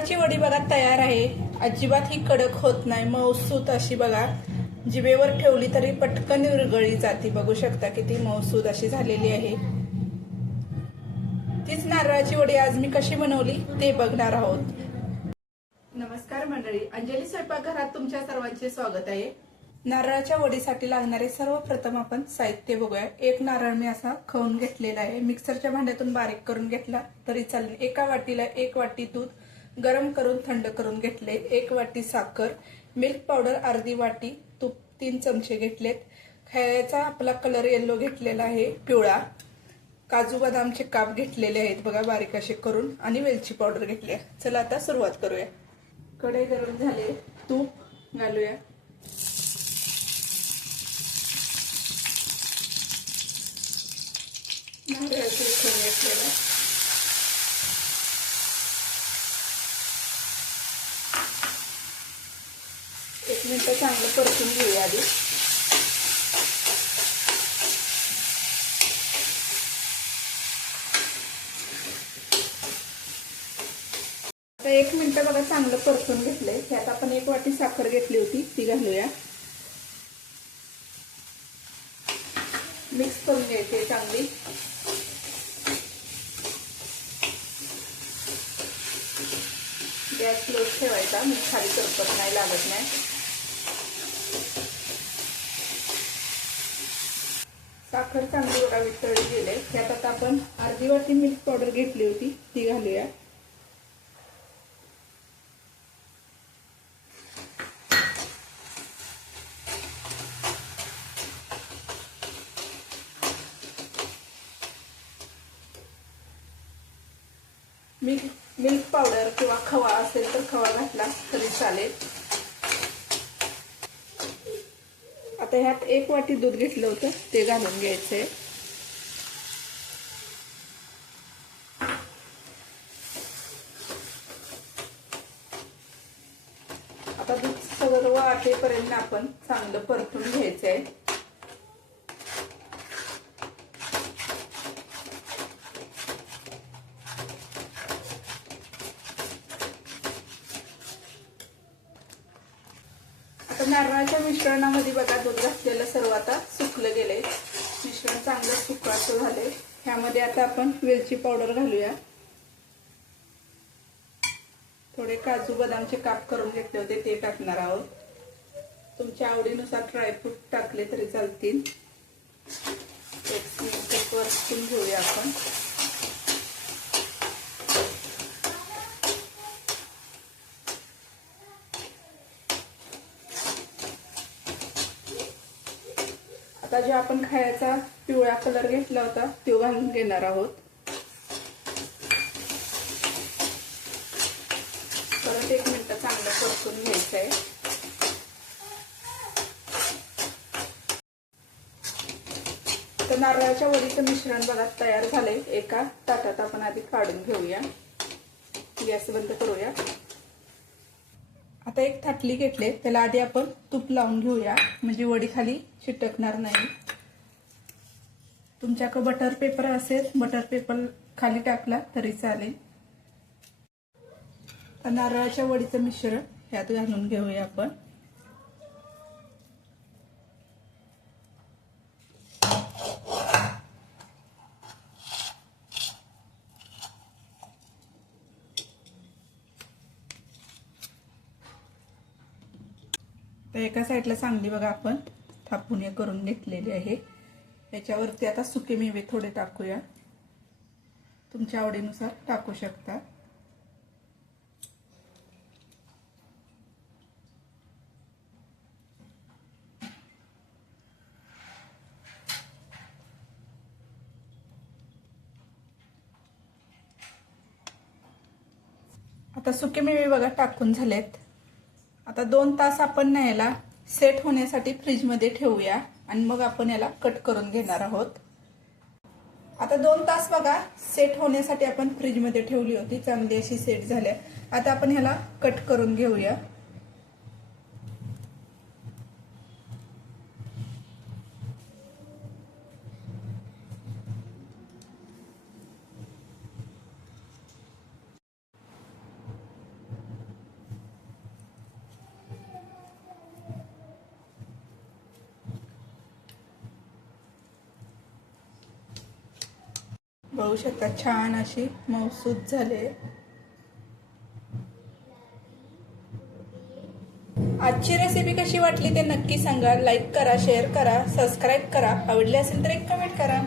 नारळाची वडी बघा तयार आहे। अजिबात ही कडक होत नाही, मऊसूत अशी बघा। जिभेवर ठेवली तरी पटकन विरघळली जाते। बघू शकता किती मऊसूत अशी झालेली आहे। तीच नारळाची वडी आज मी कशी बनवली ते बघणार आहोत। नमस्कार मंडळी, अंजली स्वयंपाकघरात तुमच्या सर्वांचे स्वागत आहे। नारळाच्या वडीसाठी लागणारे सर्वप्रथम आपण साहित्य बघूया। एक नारळ मी असा खवून घेतलेला आहे, मिक्सरच्या भांड्यातून बारीक करून घेतला तरी चालेल। एका वाटीला 1 वाटी दूध गरम करून थंड करून घेतले, 1 वाटी साखर, मिल्क पावडर अर्धी वाटी, तूप 3 चमचे घेतलेत, खायचा आपला कलर येलो घेतलेला आहे पिवळा, काजू बदामचे काप घेतलेले आहेत बघा बारीक असे करून, आणि वेलची पावडर घेतली। चला आता सुरुवात करूया। कढई गरम झाले, तूप घालूया। नारळाचं उकळून घेतलेलं, एक मिनिट चांगलं परतून घेऊया आधी। आता 1 मिनिट बघा चांगलं परतून घेतलंय। त्यात आपण 1 वाटी साखर घेतली होती ती घालूया, मिक्स करून घ्यायची चांगली। गॅस स्लो ठेवायचा, म्हणजे खाली करपत नाही, लागत नाही। साखर चांगली बघा वितळली गेले। त्यात आता आपण अर्धी वाटी मिल्क पावडर घेतली होती ती घालूया। मिल्क पावडर किंवा खवा असेल तर खवा घातला तरी चालेल। आता ह्यात 1 वाटी दूध घेतलं होतं ते घालून घ्यायचंय। आता दूध सर्व आटेपर्यंत आपण चांगलं परतून घ्यायचंय। नारळाच्या मिश्रणामध्ये बघा दूध घातलेलं सर्व आता सुकलं गेले, मिश्रण चांगलं सुकवायचं झाले। ह्यामध्ये आता आपण वेलची पावडर घालूया, थोडे काजू बदामचे काप करून घेतले होते ते टाकणार आहोत। तुमच्या आवडीनुसार ड्रायफ्रूट टाकले तरी चालतील। एक मिनिट परतून घेऊया आपण। आता जो आपण खायचा पिवळा कलर घेतला होता तो घालून घेणार आहोत। परत 1 मिनिट चांगलं परतून घ्यायचंय। तर नारळाच्या वडीचं मिश्रण बघा तयार झालंय। एका ताटात आपण आधी काढून घेऊया, गॅस बंद करूया। आता एक थाटली घेतले, त्याला आधी आपण तूप लावून घेऊया, म्हणजे वडी खाली चिटकणार नाही। तुमच्याकडे बटर पेपर असेल, बटर पेपर खाली टाकला तरी चालेल। नारळाच्या वडीचं मिश्रण ह्यात घालून घेऊया आपण। तर एका साईडला चांगली बघा आपण थापून करून घेतलेली आहे। याच्यावरती आता सुके मेवे थोडे टाकूया, तुमच्या आवडीनुसार टाकू शकता। आता सुके मेवे बघा टाकून झालेत। आता 2 तास आपण याला सेट होण्यासाठी फ्रीज मध्ये ठेवूया, आणि मग आपण याला कट करून घेणार आहोत। आता 2 तास बघा सेट होण्यासाठी आपण फ्रीज मध्ये ठेवली होती, चांगली अशी सेट झाल्या। आता आपण ह्याला कट करून घेऊया। बघू शकता छान अशी मऊसूत झाले. आजची रेसिपी कशी वाटली ते नक्की सांगा. लाईक करा, शेअर करा, सबस्क्राईब करा. आवडली असेल तर एक कमेंट करा.